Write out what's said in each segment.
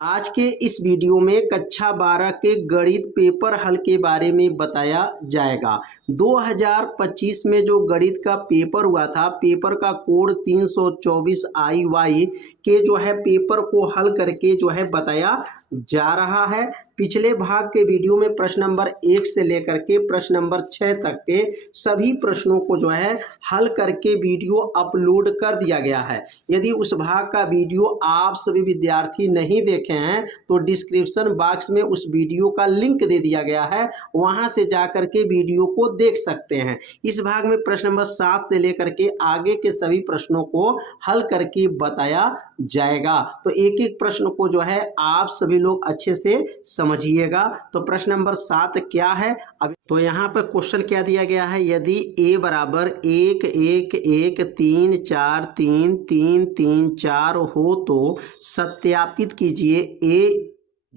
आज के इस वीडियो में कक्षा 12 के गणित पेपर हल के बारे में बताया जाएगा। 2025 में जो गणित का पेपर हुआ था, पेपर का कोड 324 IY के जो है पेपर को हल करके जो है बताया जा रहा है। पिछले भाग के वीडियो में प्रश्न नंबर 1 से लेकर के प्रश्न नंबर 6 तक के सभी प्रश्नों को जो है हल करके वीडियो अपलोड कर दिया गया है। यदि उस भाग का वीडियो आप सभी विद्यार्थी नहीं देखे हैं तो डिस्क्रिप्शन बॉक्स में उस वीडियो का लिंक दे दिया गया है, वहां से जाकर के वीडियो को देख सकते हैं। इस भाग में प्रश्न नंबर 7 से लेकर के आगे के सभी प्रश्नों को हल करके बताया जाएगा। तो एक एक प्रश्न को जो है आप सभी लोग अच्छे से समझिएगा। तो प्रश्न नंबर 7 क्या है? अब तो यहाँ पर क्वेश्चन क्या दिया गया है, यदि a बराबर 1 1 1 3 4 3 3 3 4 हो तो सत्यापित कीजिए a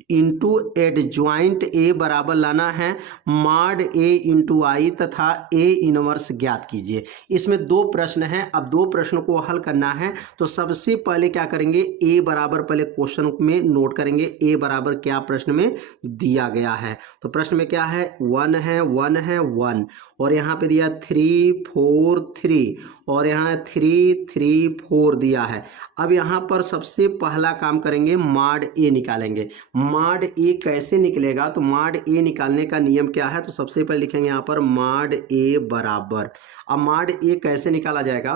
इंटू एडज्वाइंट ए बराबर लाना है मॉड ए इंटू आई तथा ए इनवर्स ज्ञात कीजिए। इसमें दो प्रश्न हैं। अब दो प्रश्नों को हल करना है तो सबसे पहले क्या करेंगे, ए बराबर पहले क्वेश्चन में नोट करेंगे ए बराबर क्या प्रश्न में दिया गया है। तो प्रश्न में क्या है, 1 है 1 है 1 और यहाँ पे दिया 3 4 3 और यहाँ 3 3 4 दिया है। अब यहाँ पर सबसे पहला काम करेंगे, मॉड ए निकालेंगे। मॉड ए कैसे निकलेगा, तो मॉड ए निकालने का नियम क्या है, तो सबसे पहले लिखेंगे यहाँ पर मॉड ए बराबर। अब मॉड ए कैसे निकाला जाएगा,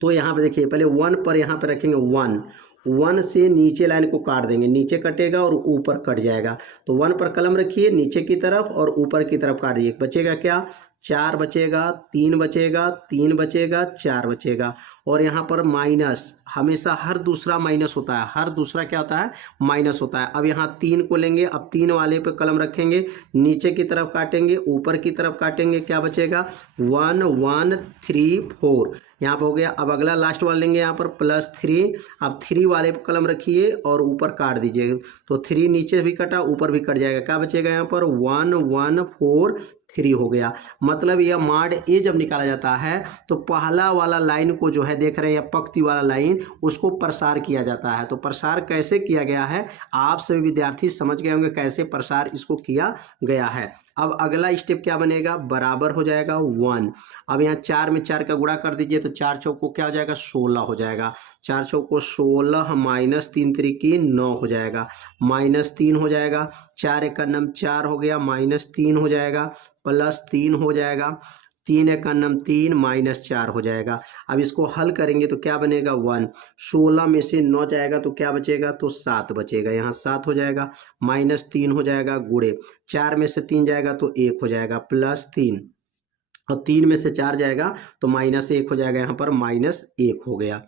तो यहाँ पे देखिए पहले 1 पर यहाँ पे रखेंगे 1 1 से नीचे लाइन को काट देंगे, नीचे कटेगा और ऊपर कट जाएगा। तो 1 पर कलम रखिए नीचे की तरफ और ऊपर की तरफ काट दीजिए। बचेगा क्या, 4 बचेगा, 3 बचेगा, 3 बचेगा, 4 बचेगा और यहाँ पर माइनस, हमेशा हर दूसरा माइनस होता है, हर दूसरा क्या होता है, माइनस होता है। अब यहाँ 3 को लेंगे, अब 3 वाले पे कलम रखेंगे, नीचे की तरफ काटेंगे, ऊपर की तरफ काटेंगे, क्या बचेगा 1 1 3 4 यहाँ पर हो गया। अब अगला लास्ट वाला लेंगे यहाँ पर +3, अब 3 वाले पे कलम रखिए और ऊपर काट दीजिए। तो 3 नीचे भी कटा ऊपर भी कट जाएगा, क्या बचेगा यहाँ पर 1 1 4 3 हो गया। मतलब यह मॉड ए जब निकाला जाता है तो पहला वाला लाइन को जो है देख रहे हैं, पंक्ति वाला लाइन, उसको प्रसार किया जाता है। तो प्रसार कैसे किया गया है आप सभी विद्यार्थी समझ गए होंगे कैसे प्रसार इसको किया गया है। अब अगला स्टेप क्या बनेगा, बराबर हो जाएगा 1। अब यहाँ 4 में 4 का गुणा कर दीजिए तो 4 चौको क्या हो जाएगा, 16 हो जाएगा। 4 चौको 16 -3 त्रिकी 9 हो जाएगा, -3 हो जाएगा। 4 एक का नम 4 हो गया, -3 हो जाएगा, +3 हो जाएगा। 3 एक का नम 3 -4 हो जाएगा। अब इसको हल करेंगे तो क्या बनेगा 1। 16 में से 9 जाएगा तो क्या बचेगा, तो 7 बचेगा, यहाँ 7 हो जाएगा, -3 हो जाएगा गुणे 4 में से 3 जाएगा तो 1 हो जाएगा, +3 और 3 में से 4 जाएगा तो -1 हो जाएगा, यहाँ पर -1 हो गया।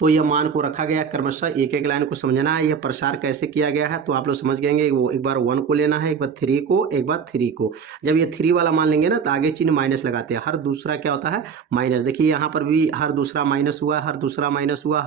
तो यह मान को रखा गया क्रमशः, एक एक लाइन को समझना है, यह प्रसार कैसे किया गया है तो आप लोग समझ गएंगे। वो एक बार 1 को लेना है, एक बार 3 को, एक बार 3 को। जब ये 3 वाला मान लेंगे ना तो आगे चिन्ह माइनस लगाते हैं, हर दूसरा क्या होता है, माइनस। देखिए यहाँ पर भी हर दूसरा माइनस हुआ, हर दूसरा माइनस हुआ,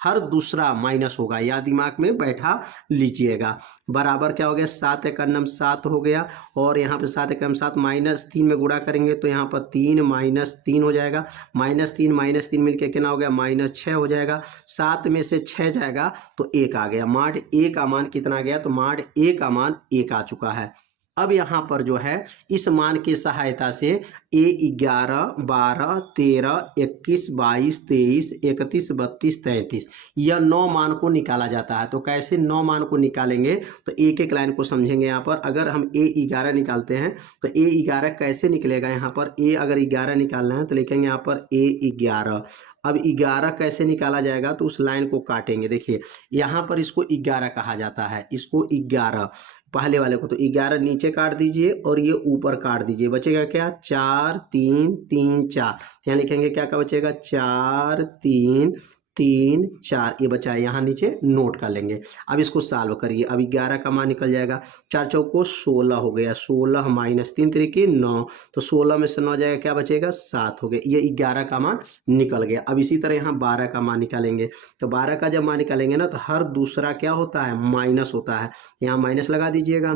हर दूसरा माइनस होगा, या दिमाग में बैठा लीजिएगा। बराबर क्या हो गया, 7 एक नम 7 हो गया और यहाँ पे 7 एक नम 7 -3 में गुणा करेंगे तो यहाँ पर 3 -3 हो जाएगा, -3 -3 मिलके कितना हो गया, -6 हो जाएगा। 7 में से 6 जाएगा तो 1 आ गया। मॉड ए का मान कितना गया, तो मॉड ए का मान 1 आ चुका है। अब यहाँ पर जो है इस मान की सहायता से ए 11 12 13 21 22 23 31 32 33 यह 9 मान को निकाला जाता है। तो कैसे 9 मान को निकालेंगे, तो एक एक लाइन को समझेंगे। यहाँ पर अगर हम ए 11 निकालते हैं तो ए 11 कैसे निकलेगा, यहाँ पर ए अगर 11 निकालना है तो लिखेंगे यहाँ पर ए 11। अब 11 कैसे निकाला जाएगा, तो उस लाइन को काटेंगे। देखिए यहाँ पर इसको 11 कहा जाता है, इसको 11 पहले वाले को, तो 11 नीचे काट दीजिए और ये ऊपर काट दीजिए। बचेगा क्या, 4 3 3 4, यहाँ लिखेंगे क्या क्या बचेगा, 4 3 3 4, ये बचा है, यहाँ नीचे नोट कर लेंगे। अब इसको सॉल्व करिए, अब 11 का मान निकल जाएगा, 4 चौको 16 हो गया, 16 -3 त्रिकी 9, तो 16 में से 9 जाएगा, क्या बचेगा 7 हो गया, ये 11 का मान निकल गया। अब इसी तरह यहाँ 12 का मान निकालेंगे, तो 12 का जब मान निकालेंगे ना तो हर दूसरा क्या होता है, माइनस होता है, यहाँ माइनस लगा दीजिएगा।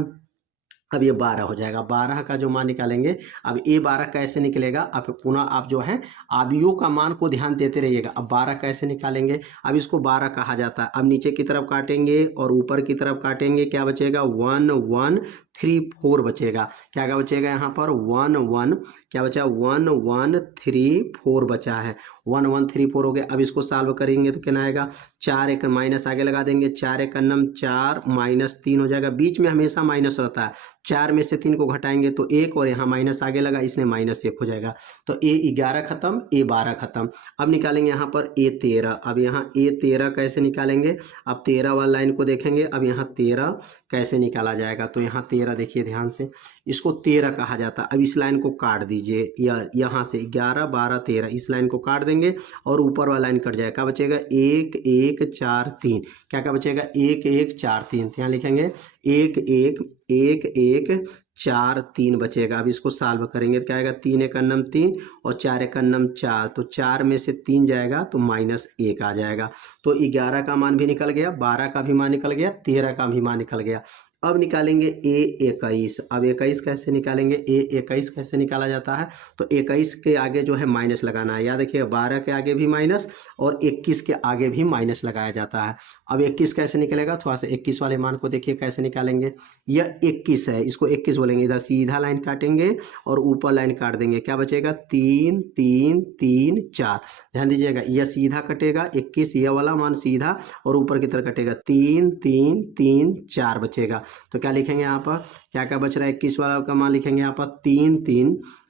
अब ये 12 हो जाएगा। 12 का जो मान निकालेंगे, अब ये 12 कैसे निकलेगा, अब पुनः आप जो है अवयवों का मान को ध्यान देते रहिएगा। अब 12 कैसे निकालेंगे, अब इसको 12 कहा जाता है। अब नीचे की तरफ काटेंगे और ऊपर की तरफ काटेंगे, क्या बचेगा 1 1 3 4 बचेगा। क्या क्या बचेगा यहाँ पर 1 1, क्या बचा 1 1 3 4 बचा है। 1 1 3 4 हो गया। अब इसको सॉल्व करेंगे तो कितना आएगा, 4 एक माइनस आगे लगा देंगे, 4 एक अन्नम 4 माइनस 3 हो जाएगा। बीच में हमेशा माइनस रहता है, 4 में से 3 को घटाएंगे तो 1 और यहाँ माइनस आगे लगा इसलिए -1 हो जाएगा। तो A11 खत्म, A12 खत्म। अब निकालेंगे यहाँ पर A13। अब यहाँ A13 कैसे निकालेंगे, अब 13 वाला लाइन को देखेंगे। अब यहाँ 13 कैसे निकाला जाएगा, तो यहाँ 13 देखिए ध्यान से, इसको 13 कहा जाता है। अब इस लाइन को काट दीजिए, यहाँ से 11 12 13 इस लाइन को काट देंगे और ऊपर वाला लाइन कट जाएगा। क्या बचेगा 1 1 4 3, क्या क्या बचेगा 1 1 4 3। यहाँ लिखेंगे 1 1 1 1 4 3 बचेगा। अब इसको सॉल्व करेंगे तो क्या आएगा, 3 एक अन्नम 3 और 4 एक अन्नम 4, तो 4 में से 3 जाएगा तो -1 आ जाएगा। तो 11 का मान भी निकल गया, 12 का भी मान निकल गया, 13 का भी मान निकल गया। अब निकालेंगे A21। अब 21 कैसे निकालेंगे, A21 कैसे निकाला जाता है, तो 21 के आगे जो है माइनस लगाना है। याद रखिए 12 के आगे भी माइनस और 21 के आगे भी माइनस लगाया जाता है। अब 21 कैसे निकलेगा, थोड़ा सा 21 वाले मान को देखिए कैसे निकालेंगे। यह 21 है, इसको 21 बोलेंगे। इधर सीधा लाइन काटेंगे और ऊपर लाइन काट देंगे, क्या बचेगा 3 3 3 4। ध्यान दीजिएगा यह सीधा कटेगा 21, यह वाला मान सीधा और ऊपर की तरफ कटेगा 3 3 3 4 बचेगा। तो क्या लिखेंगे यहाँ पर, क्या क्या बच रहा है 21 वाला का मान लिखेंगे यहाँ पर 3 3,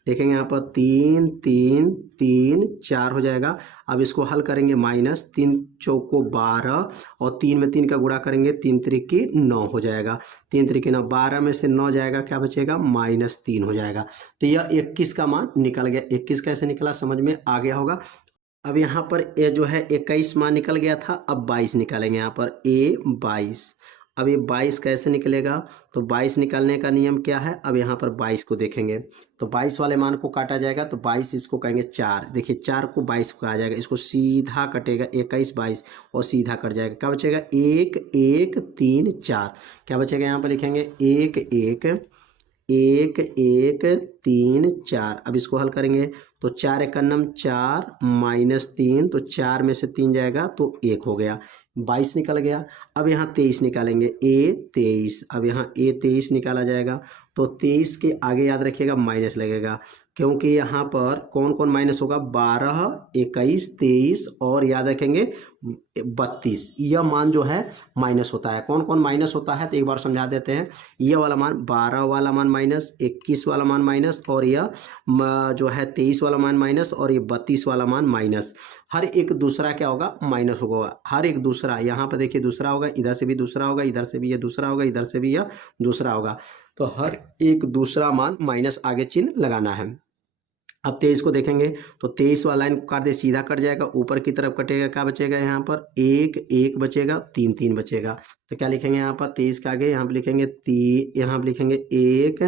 लिखेंगे यहाँ पर 3 3 3 4 हो जाएगा। अब इसको हल करेंगे, -3 चौको 12 और 3 में 3 का गुणा करेंगे, 3 त्रिकी 9 हो जाएगा। 3 त्रिकी 9, 12 में से 9 जाएगा, क्या बचेगा -3 हो जाएगा। तो यह 21 का मान निकल गया। 21 कैसे निकला समझ में आ गया होगा। अब यहाँ पर ये जो है 21 मान निकल गया था। अब 22 निकालेंगे, यहाँ पर A22। अब ये 22 कैसे निकलेगा, तो 22 निकालने का नियम क्या है, अब यहाँ पर 22 को देखेंगे तो 22 वाले मान को काटा जाएगा, तो 22 इसको कहेंगे 4। देखिए 4 को 22 को कहा जाएगा, इसको सीधा कटेगा 21 22 और सीधा कट जाएगा। क्या बचेगा 1 1 3 4। क्या बचेगा यहाँ पर लिखेंगे 1 1 1 1 3 4। अब इसको हल करेंगे तो 4 एक अन्नम 4 -3, तो 4 में से 3 जाएगा तो 1 हो गया, 22 निकल गया। अब यहाँ 23 निकालेंगे, A23। अब यहाँ A23 निकाला जाएगा तो 23 के आगे याद रखिएगा माइनस लगेगा, क्योंकि यहाँ पर कौन कौन माइनस होगा, 12 21 23 और याद रखेंगे 32। यह मान जो है माइनस होता है। कौन कौन माइनस होता है तो एक बार समझा देते हैं। यह वाला मान 12 वाला मान माइनस, 21 वाला मान माइनस और यह जो है 23 वाला मान माइनस और ये 32 वाला मान माइनस। हर एक दूसरा क्या होगा, माइनस होगा। हर एक दूसरा, यहाँ पर देखिए दूसरा होगा, इधर से भी दूसरा होगा, इधर से भी ये दूसरा होगा, इधर से भी यह दूसरा होगा। तो हर एक दूसरा मान माइनस आगे चिन्ह लगाना है। अब 23 को देखेंगे तो 23 वाला लाइन को काट दे, सीधा कट जाएगा, ऊपर की तरफ कटेगा, क्या बचेगा यहाँ पर 1 1 बचेगा, 3 3 बचेगा। तो क्या लिखेंगे यहाँ पर 23 के आगे यहाँ पर लिखेंगे 3, यहाँ पर लिखेंगे 1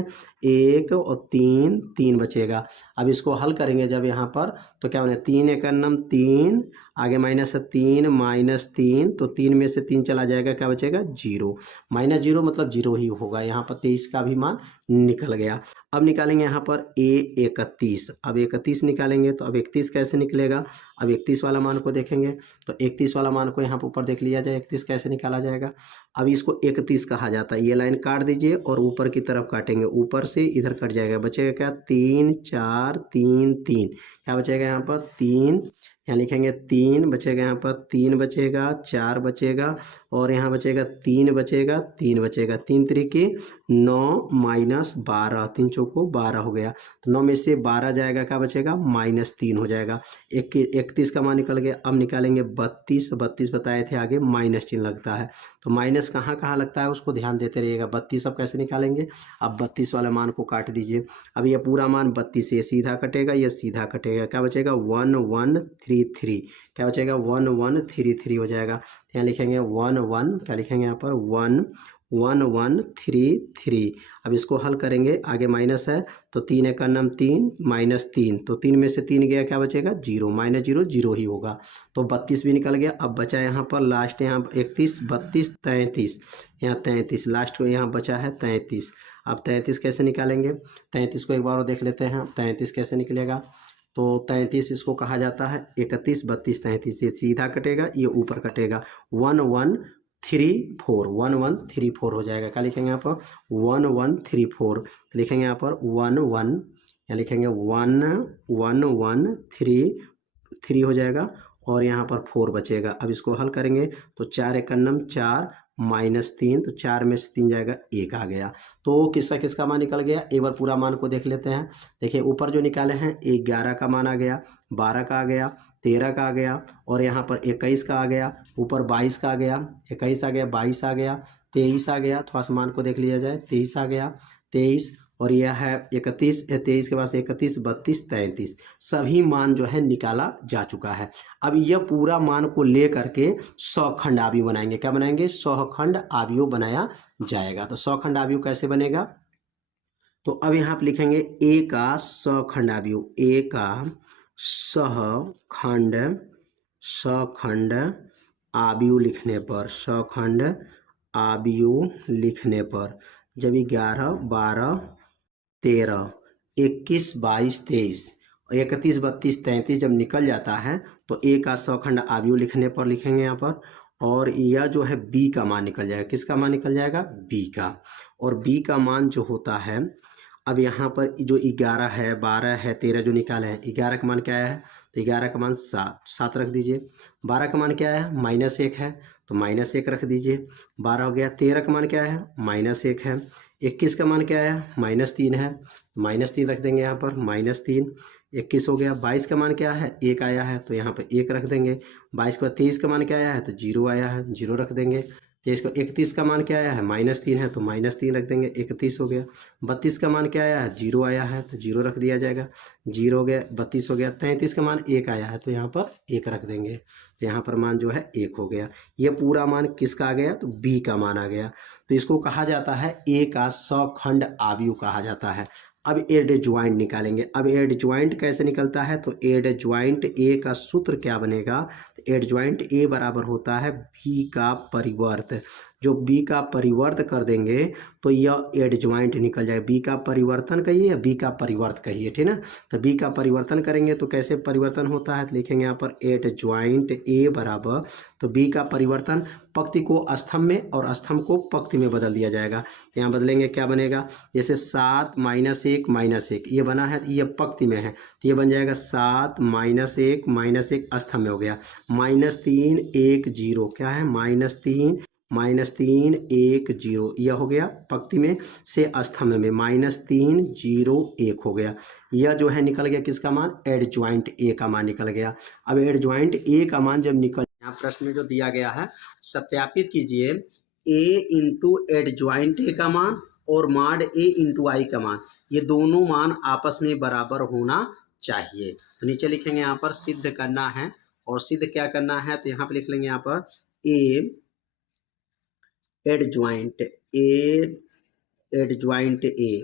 1 और 3 3 बचेगा। अब इसको हल करेंगे जब यहाँ पर तो क्या होना है, 3 एक अन्नम 3, आगे -3 -3, तो 3 में से 3 चला जाएगा, क्या बचेगा 0। -0 मतलब 0 ही होगा। यहाँ पर 23 का भी मान निकल गया। अब निकालेंगे यहाँ पर A31। अब 31 निकालेंगे तो अब 31 कैसे निकलेगा, अब 31 वाला मान को देखेंगे तो 31 वाला मान को यहाँ पर ऊपर देख लिया जाए, 31 कैसे निकाला जाएगा। अब इसको 31 कहा जाता है। ये लाइन काट दीजिए और ऊपर की तरफ काटेंगे, ऊपर से इधर कट जाएगा, बचेगा क्या 3 4 3 3। क्या बचेगा यहाँ पर 3, यहाँ लिखेंगे 3 बचेगा, यहाँ पर 3 बचेगा, 4 बचेगा और यहाँ बचेगा 3 बचेगा, 3 बचेगा, 3 त्रिकी 9 -12, 3 चौको 12 हो गया। तो 9 में से 12 जाएगा, क्या बचेगा -3 हो जाएगा। 31 का मान निकल गया। अब निकालेंगे 32। 32 बताए थे आगे माइनस चिन्ह लगता है, तो माइनस कहाँ कहाँ लगता है उसको ध्यान देते रहिएगा। 32 अब कैसे निकालेंगे, अब 32 वाले मान को काट दीजिए। अब ये पूरा मान 32 से सीधा कटेगा, ये सीधा कटेगा, क्या बचेगा 1 1 3 थ्री, क्या बचेगा 1133 हो जाएगा। यहाँ लिखेंगे 11, क्या लिखेंगे यहाँ पर 1133। अब इसको हल करेंगे, आगे माइनस है तो 3 एक का नाम 3 माइनस 3, तो 3 में से 3 गया, क्या बचेगा 0, माइनस 0 0 ही होगा, तो 32 भी निकल गया। अब बचा यहाँ पर लास्ट, यहाँ 31 32 33, यहाँ 33 लास्ट को यहाँ बचा है 33। अब 33 कैसे निकालेंगे, 33 को एक बार और देख लेते हैं 33 कैसे निकलेगा। तो 33 इसको कहा जाता है 31 32 33, ये सीधा कटेगा, ये ऊपर कटेगा, 1134 हो जाएगा। क्या लिखेंगे यहाँ पर 1134, तो लिखेंगे यहाँ पर 11, यहाँ लिखेंगे 1133 हो जाएगा, और यहाँ पर 4 बचेगा। अब इसको हल करेंगे तो 4 एक नम 4 माइनस 3, तो 4 में से 3 जाएगा 1 आ गया। तो किसका किसका मान निकल गया, एक बार पूरा मान को देख लेते हैं। देखिए ऊपर जो निकाले हैं 11 का मान आ गया, 12 का आ गया, 13 का आ गया, और यहाँ पर 21 का आ गया, ऊपर 22 का आ गया, 21 आ गया, 22 आ गया, 23 आ गया, थोड़ा सा मान को देख लिया जाए, 23 आ गया, 23, और यह है 31, 23 के पास 31 32 33, सभी मान जो है निकाला जा चुका है। अब यह पूरा मान को ले करके सौखंड आव्यूह बनाएंगे, क्या बनाएंगे सौखंड आव्यूह बनाया जाएगा। तो सौखंड आव्यूह कैसे बनेगा, तो अब यहाँ पे लिखेंगे ए का सौखंड आव्यूह, ए का सौखंड आव्यूह लिखने पर, सौखंड आव्यूह लिखने पर जब 11 12 13 21 22 23 31 32 33 जब निकल जाता है तो ए का सौखंड आव्यूह लिखने पर लिखेंगे यहाँ पर, और यह जो है बी का मान निकल जाएगा, किसका मान निकल जाएगा बी का, और बी का मान जो होता है, अब यहाँ पर जो 11 है 12 है 13 जो निकाले हैं, 11 का मान क्या है, तो 11 का मान 7 रख दीजिए, 12 का मान क्या है -1 है, तो -1 रख दीजिए, 12 हो गया, 13 का मान क्या है -1 है, 21 का मान क्या है -3 है, -3 रख देंगे यहाँ पर -3, 21 हो गया, 22 का मान क्या है 1 आया है, तो यहाँ पर 1 रख देंगे, 22 के बाद 23 का मान क्या आया है, तो 0 आया है, 0 रख देंगे, 31 का मान क्या आया है -3 है, तो -3 रख देंगे, 31 हो गया, 32 का मान क्या आया है 0 आया है, तो 0 rख दिया जाएगा, 0 हो गया, 32 हो गया, 33 का मान 1 आया है, तो यहाँ पर 1 रख देंगे, तो यहाँ पर मान जो है 1 हो गया। ये पूरा मान किसका आ गया, तो बी का मान आ गया। तो इसको कहा जाता है ए का सौखंड आव्यूह कहा जाता है। अब एड ज्वाइंट निकालेंगे। अब एड ज्वाइंट कैसे निकलता है, तो एड ज्वाइंट ए का सूत्र क्या बनेगा, तो एड ज्वाइंट ए बराबर होता है बी का परिवर्त, जो बी का परिवर्त कर देंगे तो यह एड ज्वाइंट निकल जाए। बी का परिवर्तन कहिए या बी का परिवर्त कहिए, ठीक ना, तो बी का परिवर्तन करेंगे तो कैसे परिवर्तन होता है, तो लिखेंगे यहाँ पर एड ज्वाइंट ए बराबर, तो बी का परिवर्तन पंक्ति को स्तंभ में और स्तंभ को पंक्ति में बदल दिया जाएगा। तो यहाँ बदलेंगे, क्या बनेगा, जैसे 7 -1 ये बना है, तो ये पंक्ति में है, तो ये बन जाएगा 7 -1 स्तंभ में हो गया, -3 1 0, क्या है -3 1 0, यह हो गया पंक्ति में से स्तंभ में, -3 0 1 हो गया। यह जो है निकल गया किसका मान, एड ज्वाइंट ए का मान निकल गया। अब एड ज्वाइंट ए का मान जब निकल, यहाँ प्रश्न में जो दिया गया है सत्यापित कीजिए ए इंटू एड ज्वाइंट ए का मान और माड ए इंटू आई का मान, ये दोनों मान आपस में बराबर होना चाहिए। तो नीचे लिखेंगे यहाँ पर सिद्ध करना है, और सिद्ध क्या करना है, तो यहाँ पर लिख लेंगे यहाँ पर ए एड ज्वाइंट ए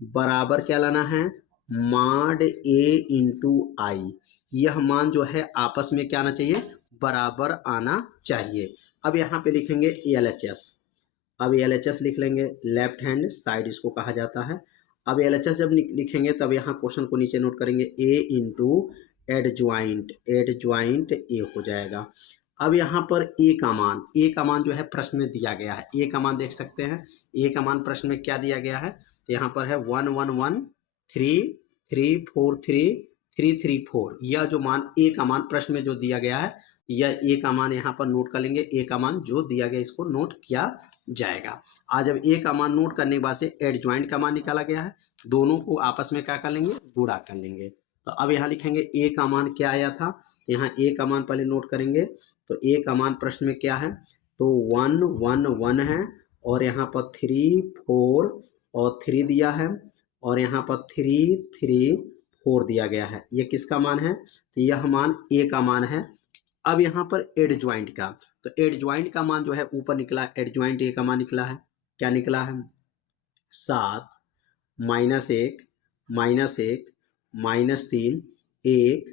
बराबर क्या लाना है, माड ए इंटू आई, यह मान जो है आपस में क्या आना चाहिए, बराबर आना चाहिए। अब यहाँ पे लिखेंगे LHS, अब LHS लिख लेंगे, लेफ्ट हैंड साइड इसको कहा जाता है। अब LHS जब लिखेंगे तब यहाँ क्वेश्चन को नीचे नोट करेंगे, ए इंटू एड ज्वाइंट ए हो जाएगा। अब यहाँ पर ए का मान जो है प्रश्न में दिया गया है, ए का मान देख सकते हैं, ए का मान प्रश्न में क्या दिया गया है, तो यहाँ पर है 1 1 1 3 3 4 3 3 3 4, यह जो मान ए का मान प्रश्न में जो दिया गया है, यह ए का मान यहाँ पर नोट कर लेंगे, ए का मान जो दिया गया इसको नोट किया जाएगा। आज जब ए का मान नोट करने के बाद से एड ज्वाइंट का मान निकाला गया है, दोनों को आपस में क्या कर लेंगे, गुणा कर लेंगे। तो अब यहाँ लिखेंगे ए का मान क्या आया था, यहाँ ए का मान पहले नोट करेंगे, तो ए का मान प्रश्न में क्या है, तो 1 1 1 है, और यहाँ पर 3 4 और 3 दिया है, और यहाँ पर 3 3 4 दिया गया है। ये किसका मान है? तो यह मान ए का मान है। अब यहाँ पर एडजॉइंट का, तो एडजॉइंट का मान जो है ऊपर निकला, एडजॉइंट ए का मान निकला है, क्या निकला है? 7 -1 -1 -3 1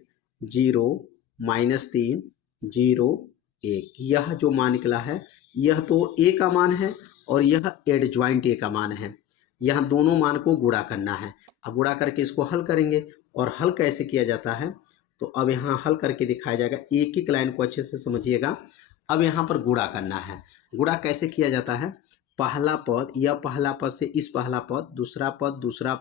0 -3 0 1, यह जो मान निकला है यह तो ए का मान है और यह एडजॉइंट ए का मान है। यह दोनों मान को गुणा करना है। अब गुणा करके इसको हल करेंगे, और हल कैसे किया जाता है तो अब यहाँ हल करके दिखाया जाएगा। एक एक लाइन को अच्छे से समझिएगा। अब यहाँ पर गुणा करना है। गुणा कैसे किया जाता है? पहला पद, यह पहला पद से इस पहला पद, दूसरा पद, तीसरा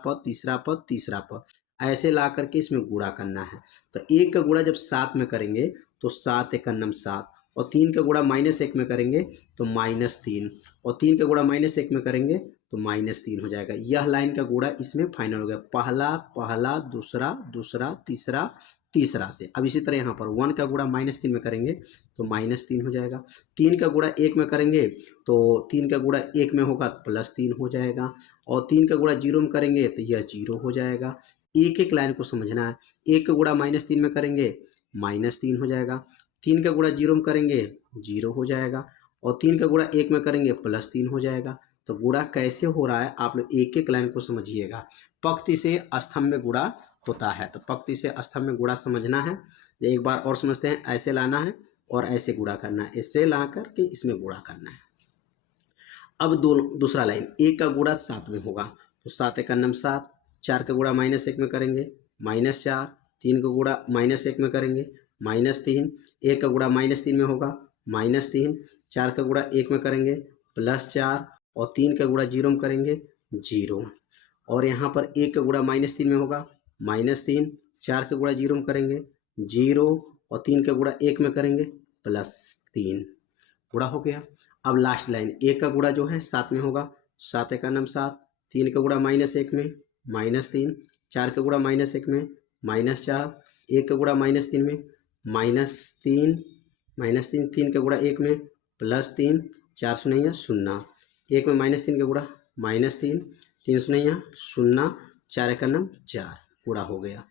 पद, तीसरा पद, ऐसे ला करके इसमें गुणा करना है। तो 1 का गुणा जब 7 में करेंगे तो 7 × 7, और 3 का गुणा -1 में करेंगे तो -3, और 3 का गुणा -1 में करेंगे तो -3 हो जाएगा। यह लाइन का गुणा इसमें फाइनल हो गया। पहला पहला, दूसरा दूसरा, तीसरा तीसरा से। अब इसी तरह यहाँ पर 1 का गुणा -3 में करेंगे तो -3 हो जाएगा। 3 का गुणा 1 में करेंगे तो 3 का गुणा 1 में होगा +3 हो जाएगा, और 3 का गुणा 0 में करेंगे तो यह 0 हो जाएगा। एक एक लाइन को समझना है। 1 का गुणा -3 में करेंगे -3 हो जाएगा, 3 का गुणा 0 में करेंगे 0 हो जाएगा, और 3 का गुणा 1 में करेंगे +3 हो जाएगा। तो गुणा कैसे हो रहा है आप लोग एक एक लाइन को समझिएगा। पंक्ति से स्तंभ में गुणा होता है, तो पंक्ति से स्तंभ में गुणा समझना है। एक बार और समझते हैं। ऐसे लाना है और ऐसे गुणा करना है, इससे ला करके इसमें गुणा करना है। अब दूसरा लाइन, 1 का गुणा 7 में होगा तो 7 × 7, 4 का गुणा -1 में करेंगे -4, 3 का गुणा -1 में करेंगे -3, 1 का गुणा -3 में होगा -3, 4 का गुणा 1 में करेंगे +4, और 3 का गुणा 0 में करेंगे 0, और यहाँ पर 1 का गुणा -3 में होगा -3, 4 का गुणा 0 में करेंगे 0, और 3 का गुणा 1 में करेंगे +3, गुणा हो गया। अब लास्ट लाइन, 1 का गुणा जो है 7 में होगा, 7 × 7, 3 का गुणा -1 में -3, 4 का गुणा -1 में -4, 1 का गुणा -3 में -3, 3 का गुणा 1 में +3, 4 शून्य 0, 1 में -3 का गुणा -3, 3 शून्य 0, 4 × 4, गुणा हो गया।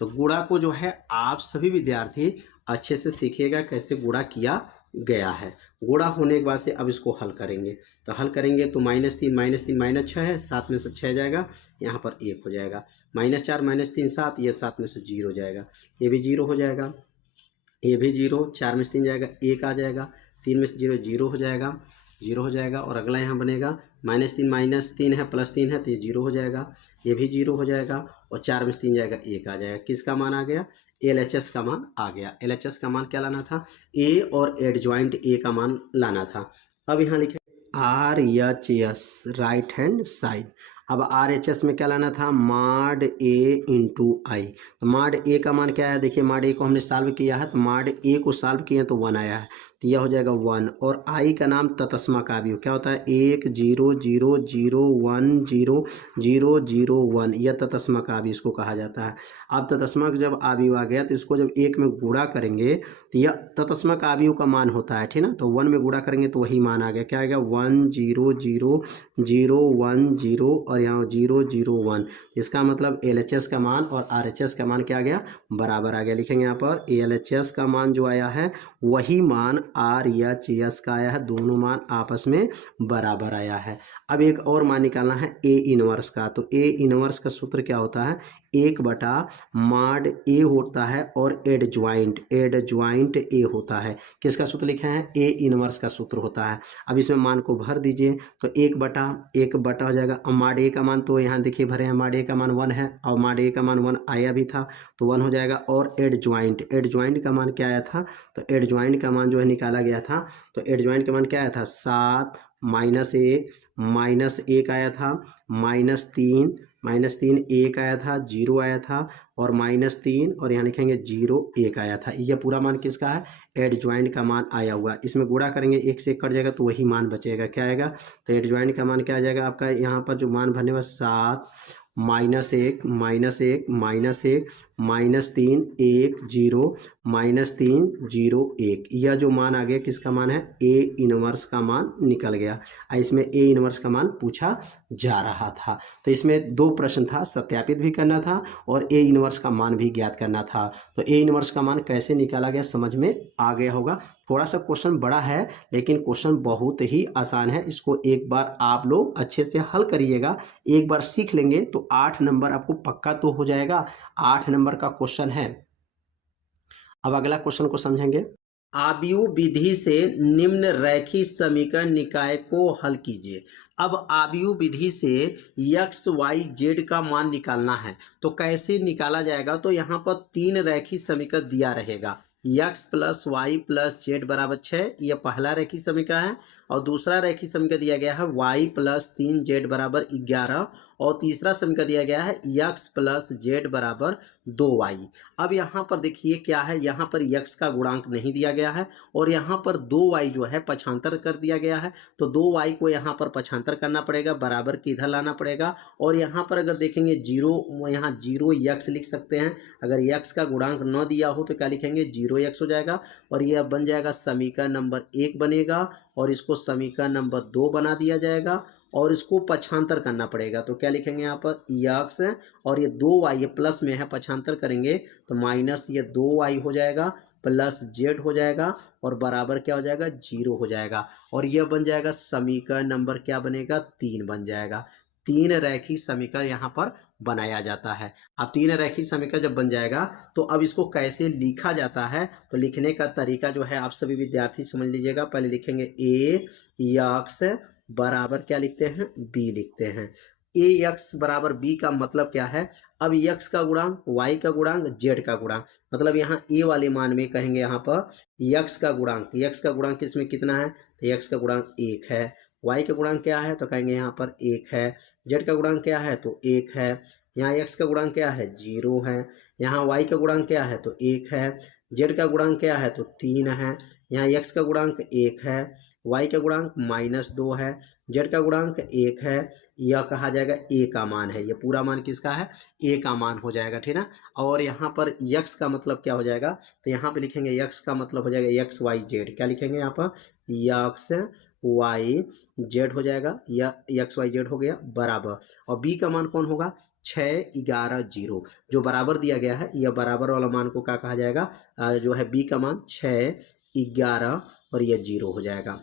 तो गुणा को जो है आप सभी विद्यार्थी अच्छे से सीखिएगा कैसे गुणा किया गया है। गुणा होने के बाद से अब इसको हल करेंगे, तो हल करेंगे तो -3 -6 है, 7 में से 6 जाएगा, यहाँ पर 1 हो जाएगा, -4 -3 7, ये 7 में से 0 हो जाएगा, ये भी 0 हो जाएगा, ये भी 0, 4 में से 3 जाएगा, 1 आ जाएगा, 3 में से 0 0 हो जाएगा, 0 हो जाएगा, और अगला यहाँ बनेगा -3 है +3 है तो ये 0 हो जाएगा, ये भी 0 हो जाएगा, और 4 में से 3 जाएगा, 1 आ जाएगा। किसका मान आ गया? LHS का मान आ गया। LHS का मान क्या लाना था? ए और एडजॉइंट ए का मान लाना था। अब यहाँ लिखे RHS, राइट हैंड साइड। अब RHS में क्या लाना था? mod A × I। तो mod A का मान क्या है? देखिए mod A को हमने सॉल्व किया है, तो mod A को सॉल्व किए तो 1 आया है, तो यह हो जाएगा 1, और I का नाम तत्समक अवयव क्या होता है? 1 0 0 0 1 0 0 0 1, यह तत्समक अवयव इसको कहा जाता है। अब तत्समक जब अवयव आ गया तो इसको जब 1 में गुणा करेंगे तो यह तत्समक अवयव का मान होता है, ठीक ना। तो 1 में गुणा करेंगे तो वही मान आ गया, क्या आएगा? 1 0 0 0 1 0, और यहाँ 0 0 1। इसका मतलब LHS का मान और RHS का मान क्या आ गया? बराबर आ गया। लिखेंगे यहाँ पर LHS का मान जो आया है वही मान RHS का आया है, दोनों मान आपस में बराबर आया है। अब एक और मान निकालना है A इनवर्स का। तो A इनवर्स का सूत्र क्या होता है? 1/mod A होता है, और एडजॉइंट A होता है। किसका सूत्र लिखे हैं? A इनवर्स का सूत्र होता है। अब इसमें मान को भर दीजिए, तो 1/1 हो जाएगा। अब mod A का मान तो यहाँ देखिए भरे हैं, mod A का मान 1 है, और mod A का मान 1 आया भी था तो 1 हो जाएगा। और एडजॉइंट का मान क्या आया था? तो एडजॉइंट का मान जो है निकाला गया था, तो एडजॉइंट का मान क्या आया था? 7 -1 आया था, -3 1 आया था, 0 आया था, और -3, और यहाँ लिखेंगे 0 1 आया था। यह पूरा मान किसका है? एडजॉइंट का मान आया हुआ। इसमें गुणा करेंगे 1 से 1 कट जाएगा तो वही मान बचेगा, क्या आएगा? तो एडजॉइंट का मान क्या आ जाएगा आपका? यहाँ पर जो मान भरने में 7 -1 -1 -1 -3 1 0 -3 0 1। यह जो मान आ गया किसका मान है, ए इनवर्स का मान निकल गया। इसमें ए इनवर्स का मान पूछा जा रहा था। तो इसमें दो प्रश्न था, सत्यापित भी करना था और ए इनवर्स का मान भी ज्ञात करना था। तो ए इनवर्स का मान कैसे निकाला गया समझ में आ गया होगा। थोड़ा सा क्वेश्चन बड़ा है लेकिन क्वेश्चन बहुत ही आसान है। इसको एक बार आप लोग अच्छे से हल करिएगा, एक बार सीख लेंगे तो 8 नंबर आपको पक्का तो हो जाएगा। 8 नंबर का क्वेश्चन है। अब अगला क्वेश्चन को समझेंगे। आव्यूह विधि से निम्न रैखिक समीकरण निकाय को हल कीजिए। अब आव्यूह विधि से x y z का मान निकालना है तो कैसे निकाला जाएगा। तो यहाँ पर 3 रैखिक समीकरण दिया रहेगा, x + y + z बराबर 6, यह पहला रैखिक समीकरण है। और दूसरा रैखिक समीकरण दिया गया है y + 3z बराबर 11 और तीसरा समीकरण दिया गया है x + z बराबर 2y। अब यहाँ पर देखिए क्या है, यहाँ पर x का गुणांक नहीं दिया गया है और यहाँ पर 2y जो है पक्षांतर कर दिया गया है। तो 2y को यहाँ पर पक्षांतर करना पड़ेगा, बराबर के इधर लाना पड़ेगा। और यहाँ पर अगर देखेंगे 0, यहाँ 0x लिख सकते हैं। अगर x का गुणांक न दिया हो तो क्या लिखेंगे, 0x हो जाएगा। और यह बन जाएगा समीकरण नंबर 1 बनेगा और इसको समीकरण नंबर 2 बना दिया जाएगा और इसको पक्षांतर करना पड़ेगा। तो क्या लिखेंगे यहाँ पर x और ये 2y, ये प्लस में है, पक्षांतर करेंगे तो माइनस ये 2y हो जाएगा प्लस z हो जाएगा और बराबर क्या हो जाएगा, 0 हो जाएगा। और यह बन जाएगा समीकरण नंबर क्या बनेगा, 3 बन जाएगा। 3 रैखिक समीकरण यहाँ पर बनाया जाता है। अब 3 रैखिक समीकरण जब बन जाएगा तो अब इसको कैसे लिखा जाता है, तो लिखने का तरीका जो है आप सभी विद्यार्थी समझ लीजिएगा। पहले लिखेंगे a x बराबर क्या लिखते हैं, b लिखते हैं। ax बराबर b का मतलब क्या है, अब x का गुणांक, y का गुणांक, z का गुणांक, मतलब यहाँ a वाले मान में कहेंगे यहाँ पर x का गुणांक इसमें कितना है, तो x का गुणांक 1 है। y का गुणांक क्या है, तो कहेंगे यहाँ पर 1 है। z का गुणांक क्या है, तो 1 है। यहाँ x का गुणांक क्या है, 0 है। यहाँ y का गुणांक क्या है, तो 1 है। z का गुणांक क्या है, तो 3 है। यहाँ x का गुणांक 1 है, y का गुणांक -2 है, z का गुणांक 1 है। यह कहा जाएगा a का मान है, यह पूरा मान किसका है, a का मान हो जाएगा, ठीक ना। और यहाँ पर x का मतलब क्या हो जाएगा, तो यहाँ पे लिखेंगे x का मतलब हो जाएगा x y z। क्या लिखेंगे यहाँ पर, x y z हो जाएगा, या x y z हो गया बराबर। और b का मान कौन होगा, 6 11 0, जो बराबर दिया गया है यह बराबर वाला मान को क्या कहा जाएगा, जो है b का मान 6 11 और यह 0 हो जाएगा।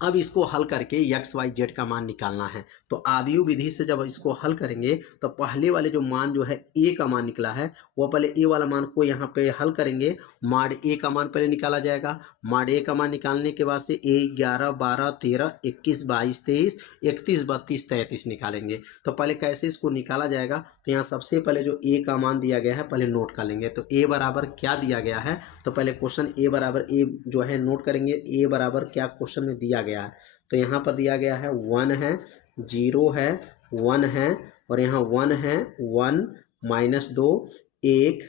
अब इसको हल करके x y z का मान निकालना है। तो आव्यूह विधि से जब इसको हल करेंगे तो पहले वाले जो मान जो है a का मान निकला है, वो पहले a वाला मान को यहाँ पे हल करेंगे। माड a का मान पहले निकाला जाएगा। माड a का मान निकालने के बाद से a 11 12 13 21 22 23 31 32 33 निकालेंगे। तो पहले कैसे इसको निकाला जाएगा, तो यहाँ सबसे पहले जो a का मान दिया गया है पहले नोट कर लेंगे। तो a बराबर क्या दिया गया है, तो पहले क्वेश्चन a बराबर a जो है नोट करेंगे। a बराबर क्या क्वेश्चन में दिया गया है, तो यहाँ पर दिया गया है 1 है, 0 है, 1 है और यहाँ 1 है, 1 -2 1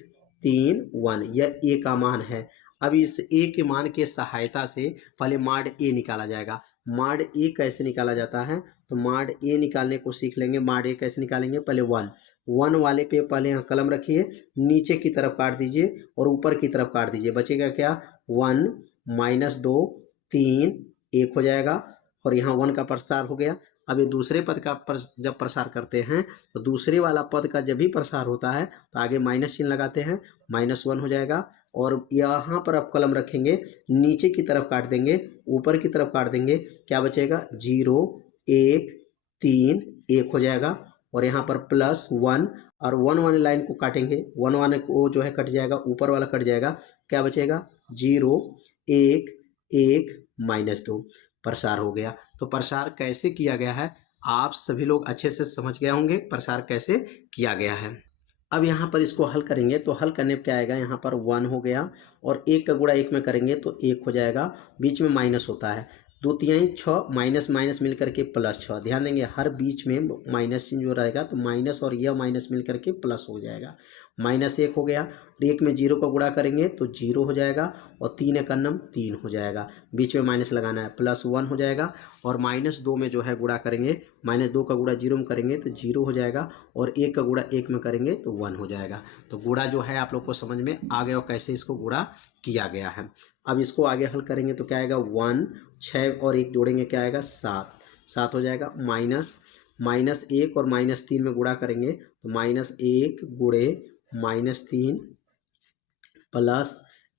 3 1, यह a का मान है। अब इस a के मान के सहायता से पहले माड a निकाला जाएगा। माड a कैसे निकाला जाता है, तो माड a निकालने को सीख लेंगे। माड a कैसे निकालेंगे, पहले 1 वाले पे पहले यहाँ कलम रखिए, नीचे की तरफ काट दीजिए और ऊपर की तरफ काट दीजिए। बचेगा क्या, 1 -2 3 1 हो जाएगा और यहाँ 1 का प्रसार हो गया। अब ये दूसरे पद का जब प्रसार करते हैं तो दूसरे वाला पद का जब भी प्रसार होता है तो आगे माइनस चिन्ह लगाते हैं, -1 हो जाएगा। और यहाँ पर आप कलम रखेंगे, नीचे की तरफ काट देंगे, ऊपर की तरफ काट देंगे, क्या बचेगा, 0 1 3 1 हो जाएगा। और यहाँ पर +1 और 1 वाली लाइन को काटेंगे, 1 वाले को जो है कट जाएगा, ऊपर वाला कट जाएगा, क्या बचेगा, 0 1 1 -2 प्रसार हो गया। तो प्रसार कैसे किया गया है आप सभी लोग अच्छे से समझ गए होंगे, प्रसार कैसे किया गया है। अब यहाँ पर इसको हल करेंगे तो हल करने पे क्या आएगा, यहाँ पर 1 हो गया और 1 का गुणा 1 में करेंगे तो 1 हो जाएगा, बीच में माइनस होता है। दो तिहाई 6 माइनस माइनस मिल करके +6। ध्यान देंगे हर बीच में माइनस चिन्ह जो रहेगा तो माइनस और यह माइनस मिल करके प्लस हो जाएगा। -1 हो गया और 1 में 0 का गुणा करेंगे तो 0 हो जाएगा और 3 एक अन्नम 3 हो जाएगा। बीच में माइनस लगाना है, +1 हो जाएगा और -2 में जो है गुणा करेंगे, -2 का गुणा 0 में करेंगे तो 0 हो जाएगा और 1 का गुणा 1 में करेंगे तो 1 हो जाएगा। तो गुणा जो है आप लोग को समझ में आ गया और कैसे इसको गुणा किया गया है। अब इसको आगे हल करेंगे तो क्या आएगा 1, 6 और 1 जोड़ेंगे क्या आएगा 7 हो जाएगा। -1 और -3 में गुणा करेंगे तो -1 गुणे -3 प्लस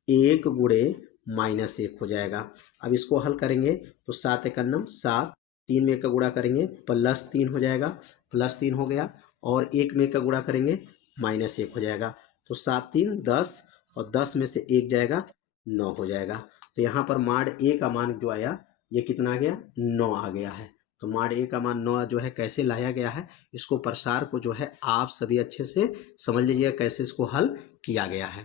1 गुणे -1 हो जाएगा। अब इसको हल करेंगे तो 7 एक अन्नम 7, 3 में 1 का गुणा करेंगे +3 हो जाएगा, +3 हो गया और 1 में 1 का गुणा करेंगे -1 हो जाएगा। तो 7 3 10 और 10 में से 1 जाएगा 9 हो जाएगा। तो यहाँ पर माड ए का मान जो आया ये कितना आ गया 9 आ गया है। तो माड ए का मान 9 जो है कैसे लाया गया है, इसको प्रसार को जो है आप सभी अच्छे से समझ लीजिएगा कैसे इसको हल किया गया है।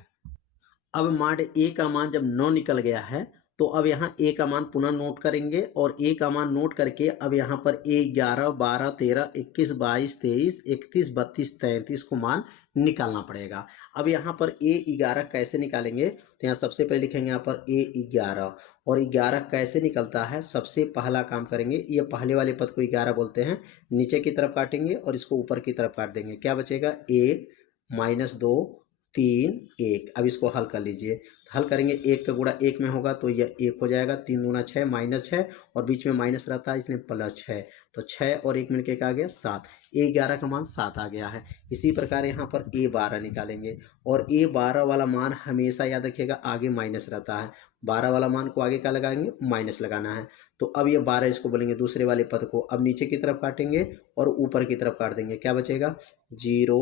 अब माड ए का मान जब 9 निकल गया है तो अब यहाँ ए का मान पुनः नोट करेंगे और ए का मान नोट करके अब यहाँ पर ए 11 12 13 21 22 23 31 32 33 को मान निकालना पड़ेगा। अब यहाँ पर ए 11 कैसे निकालेंगे तो यहाँ सबसे पहले लिखेंगे यहाँ पर ए 11 और 11 कैसे निकलता है। सबसे पहला काम करेंगे, ये पहले वाले पद को 11 बोलते हैं, नीचे की तरफ काटेंगे और इसको ऊपर की तरफ काट देंगे। क्या बचेगा 1 -2 3 1। अब इसको हल कर लीजिए, हल करेंगे 1 का गुणा 1 में होगा तो यह 1 हो जाएगा, 3 दूना 6 -6 और बीच में माइनस रहता है इसलिए +6। तो 6 और 1 मिलके क्या आ गया 7। ए 11 का मान 7 आ गया है। इसी प्रकार यहाँ पर ए 12 निकालेंगे और ए 12 वाला मान हमेशा याद रखिएगा आगे माइनस रहता है। 12 वाला मान को आगे क्या लगाएंगे माइनस लगाना है। तो अब ये 12 इसको बोलेंगे दूसरे वाले पद को, अब नीचे की तरफ काटेंगे और ऊपर की तरफ काट देंगे। क्या बचेगा 0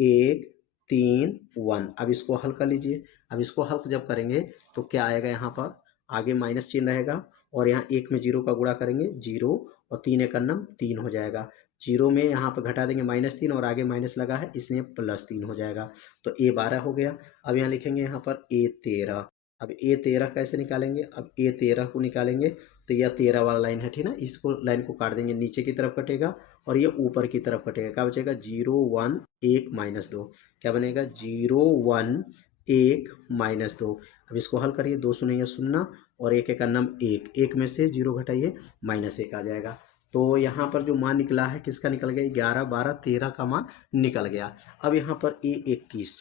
1 3 1। अब इसको हल कर लीजिए। अब इसको हल जब करेंगे तो क्या आएगा, यहाँ पर आगे माइनस चिन्ह रहेगा और यहाँ 1 में 0 का गुणा करेंगे 0 और 3 एक अन्नम 3 हो जाएगा। 0 में यहाँ पर घटा देंगे -3 और आगे माइनस लगा है इसलिए +3 हो जाएगा। तो ए 12 हो गया। अब यहाँ लिखेंगे यहाँ पर ए 13। अब ए 13 कैसे निकालेंगे, अब ए 13 को निकालेंगे तो यह 13 वाला लाइन है ठीक ना, इसको लाइन को काट देंगे, नीचे की तरफ कटेगा और ये ऊपर की तरफ कटेगा। क्या बचेगा 0 1 1 -2। क्या बनेगा 0 1 1 -2। अब इसको हल करिए, 2 शून्य 0 और 1 एक अन्नम 1, 1 में से 0 घटाइए -1 आ जाएगा। तो यहाँ पर जो मान निकला है किसका निकल गया 11 12 13 का मान निकल गया। अब यहाँ पर ए 21,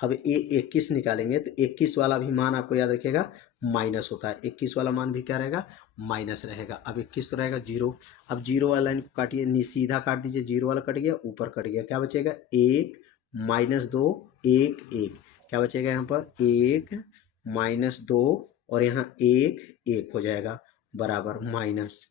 अब ए 21 निकालेंगे तो 21 वाला भी मान आपको याद रखिएगा माइनस होता है। 21 वाला मान भी क्या रहेगा माइनस रहेगा। अब 21 तो रहेगा 0। अब 0 वाला लाइन को काटिए, सीधा काट दीजिए, 0 वाला कट गया ऊपर कट गया। क्या बचेगा 1 -2 1 1। क्या बचेगा यहाँ पर 1 -2 और यहाँ 1 1 हो जाएगा बराबर माइनस।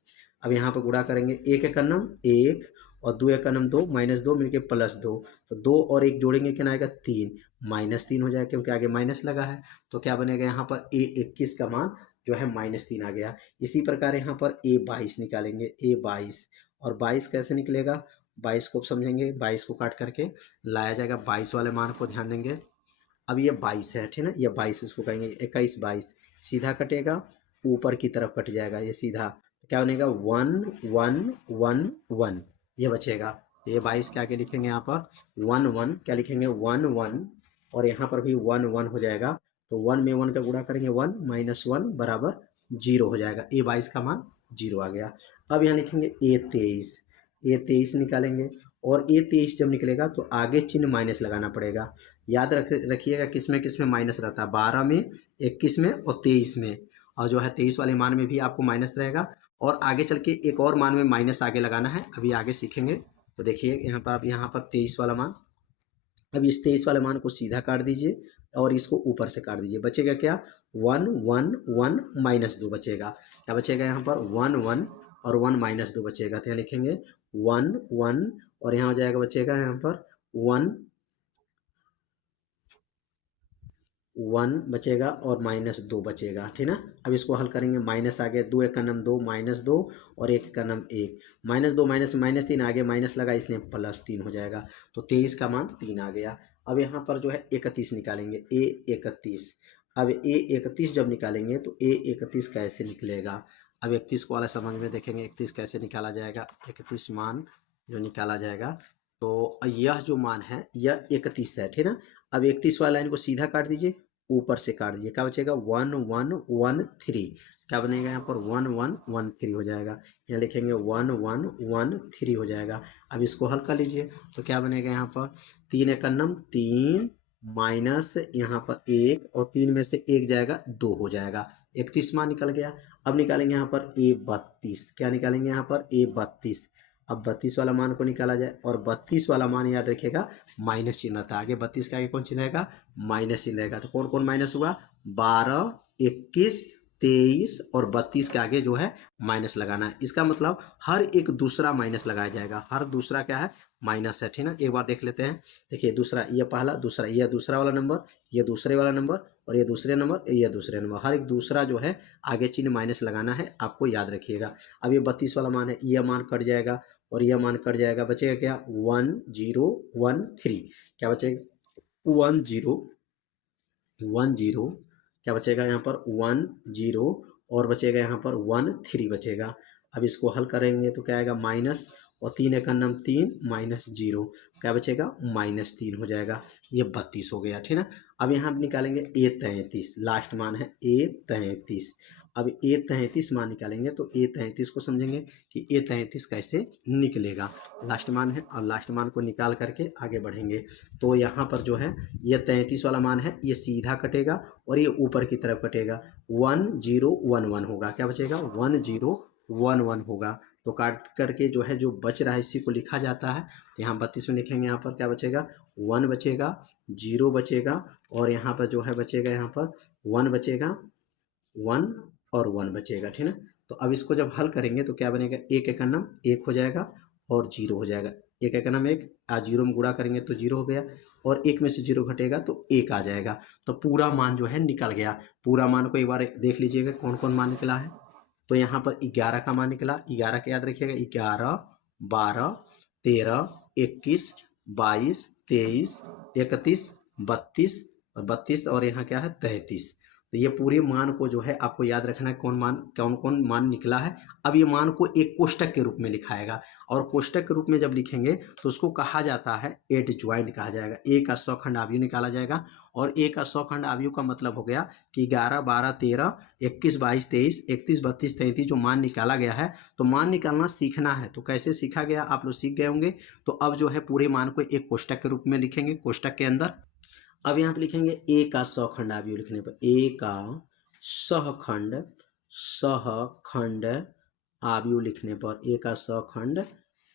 अब यहाँ पर गुणा करेंगे 1 एक अन्नम 1 और 2 एक अन्नम 2 -2 मिलके +2। तो 2 और 1 जोड़ेंगे कितना आएगा 3, -3 हो जाएगा क्योंकि आगे माइनस लगा है। तो क्या बनेगा यहाँ पर ए 21 का मान जो है -3 आ गया। इसी प्रकार यहाँ पर ए 22 निकालेंगे, ए 22 और 22 कैसे निकलेगा 22 को समझेंगे, 22 को काट करके लाया जाएगा 22 वाले मान को ध्यान देंगे। अब ये 22 है ठीक ना, ये 22 इसको कहेंगे 21 22 सीधा कटेगा ऊपर की तरफ कट जाएगा ये सीधा। क्या बनेगा 1 1 1 1 ये बचेगा। ये 22 के आगे लिखेंगे यहाँ पर 1 1, क्या लिखेंगे 1 1 और यहाँ पर भी 1 1 हो जाएगा। तो 1 में 1 का गुणा करेंगे 1 -1 बराबर 0 हो जाएगा। ए 22 का मान 0 आ गया। अब यहाँ लिखेंगे ए 23, ए 23 निकालेंगे और ए 23 जब निकलेगा तो आगे चिन्ह माइनस लगाना पड़ेगा। याद रखिएगा किस में माइनस रहता है 12 में 21 में और 23 में, और जो है 23 वाले मान में भी आपको माइनस रहेगा और आगे चल के एक और मान में माइनस आगे लगाना है, अभी आगे सीखेंगे। तो देखिए यहाँ पर आप यहाँ पर 23 वाला मान, अब इस 23 वाले मान को सीधा काट दीजिए और इसको ऊपर से काट दीजिए। बचेगा क्या 1 1 1 -2 बचेगा। क्या बचेगा यहाँ पर 1 1 और 1 -2 बचेगा। तो यहाँ लिखेंगे 1 1 और यहाँ हो जाएगा बचेगा यहाँ पर 1 1 बचेगा और -2 बचेगा ठीक ना। अब इसको हल करेंगे, माइनस आ गया 2 एक का नम 2 -2 और 1 का नम 1, -2 -3 आगे माइनस लगा इसलिए +3 हो जाएगा। तो 23 का मान 3 आ गया। अब यहाँ पर जो है 31 निकालेंगे, ए 31। अब A31 जब निकालेंगे तो A31 कैसे निकलेगा। अब 31 को वाला समझ में देखेंगे 31 कैसे निकाला जाएगा। 31 मान जो निकाला जाएगा तो यह जो मान है यह 31 है, ठीक है ना। अब 31 वाला लाइन को सीधा काट दीजिए, ऊपर से काट दीजिए, क्या बचेगा 1113। क्या बनेगा यहाँ पर 1113 हो जाएगा। यहाँ लिखेंगे 1113 हो जाएगा। अब इसको हल कर लीजिए तो क्या बनेगा यहाँ पर 3 एकन्नम 3 माइनस यहाँ पर 1 और 3 में से 1 जाएगा 2 हो जाएगा। 31 मान निकल गया। अब निकालेंगे यहाँ पर A32। क्या निकालेंगे यहाँ पर A32। अब 32 वाला मान को निकाला जाए और 32 वाला मान याद रखिएगा माइनस चिन्ह था आगे। 32 के आगे कौन चिन्ह रहेगा, माइनस चिन्ह रहेगा। तो कौन कौन माइनस हुआ 12 21 23 और 32 के आगे जो है माइनस लगाना है। इसका मतलब हर एक दूसरा माइनस लगाया जाएगा। हर दूसरा क्या है माइनस है, ठीक है ना। एक बार देख लेते हैं। देखिए दूसरा, ये पहला, दूसरा, यह दूसरा वाला नंबर, ये दूसरे वाला नंबर और ये दूसरे नंबर, ये दूसरे नंबर, हर एक दूसरा जो है आगे चिन्ह माइनस लगाना है, आपको याद रखिएगा। अब ये 32 वाला मान है, यह मान कट जाएगा और यह मान कट जाएगा, बचेगा क्या 1013। क्या बचेगा 1010, क्या बचेगा यहाँ पर 10 और बचेगा यहाँ पर 13 बचेगा। अब इसको हल करेंगे तो क्या आएगा माइनस और 3 एकन्नम 3 माइनस 0, क्या बचेगा -3 हो जाएगा। ये 32 हो गया, ठीक है ना। अब यहाँ निकालेंगे A33, लास्ट मान है A33। अब A33 मान निकालेंगे तो A33 को समझेंगे कि A33 कैसे निकलेगा। लास्ट मान है और लास्ट मान को निकाल करके आगे बढ़ेंगे। तो यहाँ पर जो है ये 33 वाला मान है, ये सीधा कटेगा और ये ऊपर की तरफ कटेगा, 1011 होगा। क्या बचेगा 1011 होगा। तो काट करके जो है जो बच रहा है इसी को लिखा जाता है। यहाँ 32 में लिखेंगे, यहाँ पर क्या बचेगा 1 बचेगा, 0 बचेगा और यहाँ पर जो है बचेगा यहाँ पर 1 बचेगा, 1 और 1 बचेगा, ठीक है। तो अब इसको जब हल करेंगे तो क्या बनेगा 1 एकन्नम 1 हो जाएगा और 0 हो जाएगा। 1 एकन्नम 1 आज 0 में गुणा करेंगे तो 0 हो गया और 1 में से 0 घटेगा तो 1 आ जाएगा। तो पूरा मान जो है निकल गया। पूरा मान को एक बार देख लीजिएगा कौन कौन मान निकला है। तो यहाँ पर 11 का मान निकला। 11 का याद रखिएगा 11 12 13 21 22 23 31 32 और 32 और यहाँ क्या है 33। तो ये पूरे मान को जो है आपको याद रखना है कौन कौन मान निकला है। अब ये मान को एक कोष्टक के रूप में लिखाएगा और कोष्टक के रूप में जब लिखेंगे तो उसको कहा जाता है एडज्वाइंट कहा जाएगा। ए का सौखंड अवयव निकाला जाएगा और ए का सौखंड अवयव का मतलब हो गया कि 11 12 13 21 22 23 31 32 33 जो मान निकाला गया है। तो मान निकालना सीखना है तो कैसे सीखा गया आप लोग सीख गए होंगे। तो अब जो है पूरे मान को एक कोष्टक के रूप में लिखेंगे कोष्टक के अंदर। अब यहाँ पे लिखेंगे ए का सौखंड अवयव लिखने पर, ए का सहखंड अवयव लिखने पर, ए का सौखंड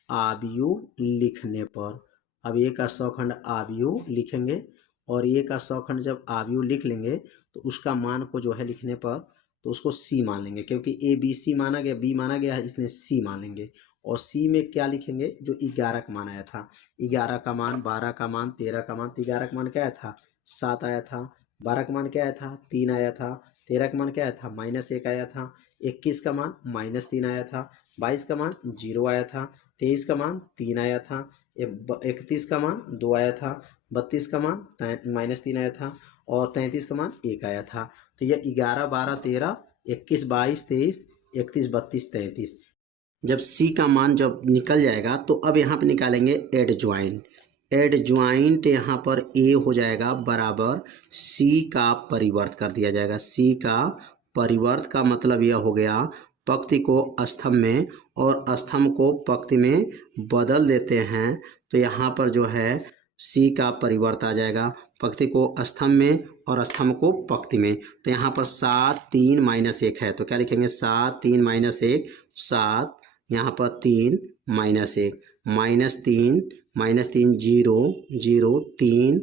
अवयव लिखने पर। अब ए का सौखंड अवयव लिखेंगे और ए का सौखंड जब अवयव लिख लेंगे तो उसका मान को जो है लिखने पर तो उसको सी मान लेंगे, क्योंकि ए बी सी माना गया, बी माना गया है, इसलिए सी मान लेंगे। और सी में क्या लिखेंगे जो 11 का मान आया था, 11 का मान, 12 का मान, 13 का मान। तो 11 का मान क्या आया था 7 आया था, 12 का मान क्या आया था 3 आया था, 13 का मान क्या आया था -1 आया था, 21 का मान -3 आया था, 22 का मान 0 आया था, 23 का मान 3 आया था, 31 का मान 2 आया था, 32 का मान -3 आया था और 33 का मान 1 आया था। तो यह 11 12 13 21 22 23 31 32 33। जब सी का मान जब निकल जाएगा तो अब यहाँ पे निकालेंगे एडज्वाइंट। एडज्वाइंट यहाँ पर ए हो जाएगा बराबर सी का परिवर्त कर दिया जाएगा। सी का परिवर्त का मतलब यह हो गया पंक्ति को स्तंभ में और स्तंभ को पंक्ति में बदल देते हैं। तो यहाँ पर जो है सी का परिवर्त आ जाएगा पंक्ति को स्तंभ में और स्तंभ को पंक्ति में। तो यहाँ पर 7 3 -1 है तो क्या लिखेंगे 7 3 -1 7, यहाँ पर 3 -1 -3 0 0 3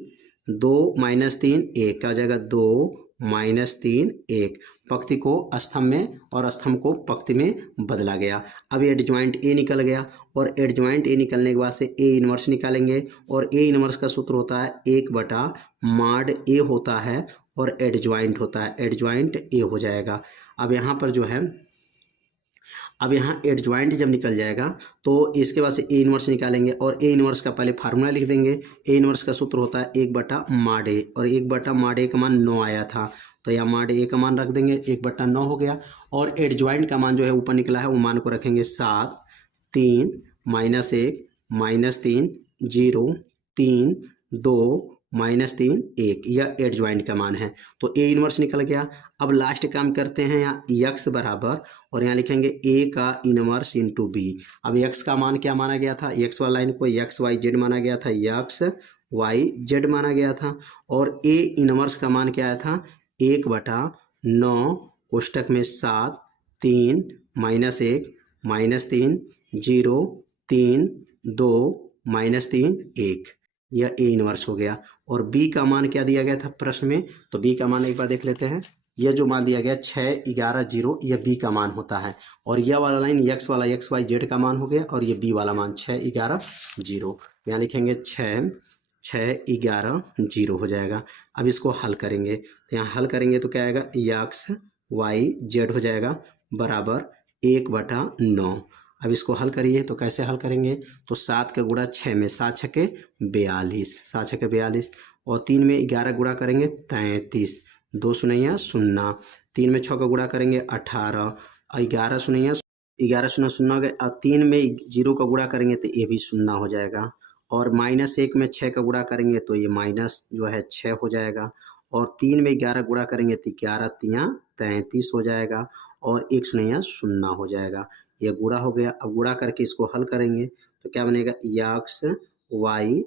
2 -3 1 क्या हो जाएगा 2 -3 1। पंक्ति को स्तंभ में और स्तंभ को पंक्ति में बदला गया। अब एडज्वाइंट ए निकल गया और एडज्वाइंट ए निकलने के बाद से ए इनवर्स निकालेंगे और ए इनवर्स का सूत्र होता है 1/mod ए होता है और एडज्वाइंट होता है, एडज्वाइंट ए हो जाएगा। अब यहाँ पर जो है अब यहाँ एडज्वाइंट जब निकल जाएगा तो इसके बाद से ए इनवर्स निकालेंगे और ए इनवर्स का पहले फार्मूला लिख देंगे। ए इनवर्स का सूत्र होता है 1/mod ए और 1/mod ए का मान 9 आया था। तो यहाँ मान ए का मान रख देंगे 1/9 हो गया। और एडजॉइंट का मान जो है ऊपर निकला है वो मान को रखेंगे 7, 3 -1 -3 0 3 2 -3 1, यह एडजॉइंट का मान है। तो ए इनवर्स निकल गया। अब लास्ट काम करते हैं, यहाँ यक्स बराबर और यहाँ लिखेंगे ए का इनवर्स इंटू बी। अब यक्स का मान क्या माना गया था, यक्स वाला लाइन को यक्स वाई जेड माना गया था, यक्स वाई जेड माना गया था। और ए इनवर्स का मान क्या आया था, 1/9 कोष्टक में 7 3 -1 -3 0 3 2 -3 1, यह ए इनवर्स हो गया। और बी का मान क्या दिया गया था प्रश्न में, तो बी का मान एक बार देख लेते हैं। यह जो मान दिया गया 6 11 0, यह बी का मान होता है। और यह वाला लाइन यक्स वाला यक्स वाई जेड का मान हो गया और ये बी वाला मान 6 11 0। यहाँ लिखेंगे 6 11 0 हो जाएगा। अब इसको हल करेंगे, तो यहाँ हल करेंगे तो क्या आएगा, यक्स वाई जेड हो जाएगा बराबर 1/9। अब इसको हल करिए तो कैसे हल करेंगे, तो 7 का गुणा 6 में 7 छके 42, 7 छके 42 और 3 में 11 गुणा करेंगे 33, 2 शून्य 0, 3 में 6 का गुणा करेंगे 18 और 11 शून्य 0 हो गए। और 3 में 0 का गुणा करेंगे तो ये भी 0 हो जाएगा। और -1 में 6 का गुणा करेंगे तो ये माइनस जो है 6 हो जाएगा। और 3 में 11 गुणा करेंगे तो 11 3 33 हो जाएगा और 1 शून्य 0 हो जाएगा। यह गुणा हो गया। अब गुणा करके इसको हल करेंगे तो क्या बनेगा, यक्स वाई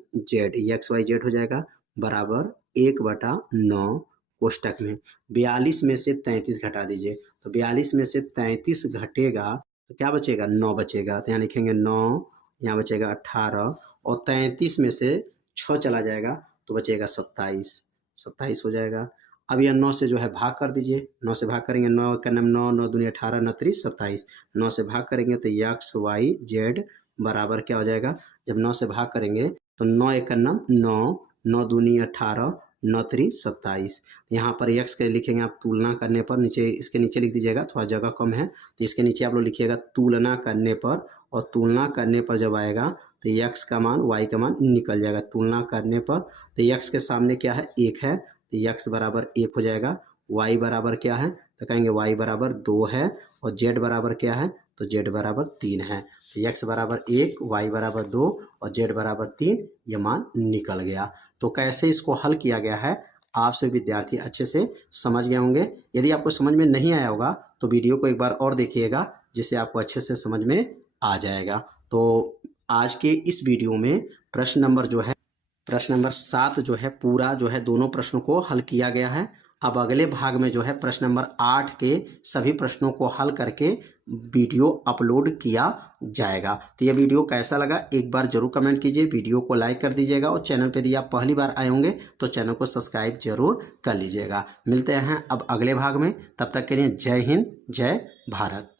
जेड हो जाएगा बराबर 1/9 कोष्टक में 42 में से 33 घटा दीजिए। तो 42 में से 33 घटेगा तो क्या बचेगा, 9 बचेगा। तो यहाँ लिखेंगे 9, यहाँ बचेगा 18 और 33 में से 6 चला जाएगा तो बचेगा 27 हो जाएगा। अब यह 9 से जो है भाग कर दीजिए, 9 से भाग करेंगे, 9 का नाम 9 9 दूनी 18 9 3 27, 9 से भाग करेंगे तो यक्स वाई जेड बराबर क्या हो जाएगा, जब 9 से भाग करेंगे तो 9 एक का नाम 9 9 दूनी 18 9 3 27। यहाँ पर यक्स के लिखेंगे आप तुलना करने पर, नीचे इसके नीचे लिख दीजिएगा, थोड़ा जगह कम है तो इसके नीचे आप लोग लिखिएगा तुलना करने पर। और तुलना करने पर जब आएगा तो यक्स का मान वाई का मान निकल जाएगा। तुलना करने पर तो यक्स के सामने क्या है, 1 है तो यक्स बराबर 1 हो जाएगा। वाई बराबर क्या है, तो कहेंगे वाई बराबर 2 है। और जेड बराबर क्या है, तो जेड बराबर 3 है। तो यक्स बराबर 1, वाई बराबर 2 और जेड बराबर 3, ये मान निकल गया। तो कैसे इसको हल किया गया है आप सभी विद्यार्थी अच्छे से समझ गए होंगे। यदि आपको समझ में नहीं आया होगा तो वीडियो को एक बार और देखिएगा, जिससे आपको अच्छे से समझ में आ जाएगा। तो आज के इस वीडियो में प्रश्न नंबर 7 जो है पूरा जो है दोनों प्रश्नों को हल किया गया है। अब अगले भाग में जो है प्रश्न नंबर 8 के सभी प्रश्नों को हल करके वीडियो अपलोड किया जाएगा। तो यह वीडियो कैसा लगा एक बार जरूर कमेंट कीजिए, वीडियो को लाइक कर दीजिएगा और चैनल पर यदि आप पहली बार आए होंगे तो चैनल को सब्सक्राइब जरूर कर लीजिएगा। मिलते हैं अब अगले भाग में, तब तक के लिए जय हिंद जय भारत।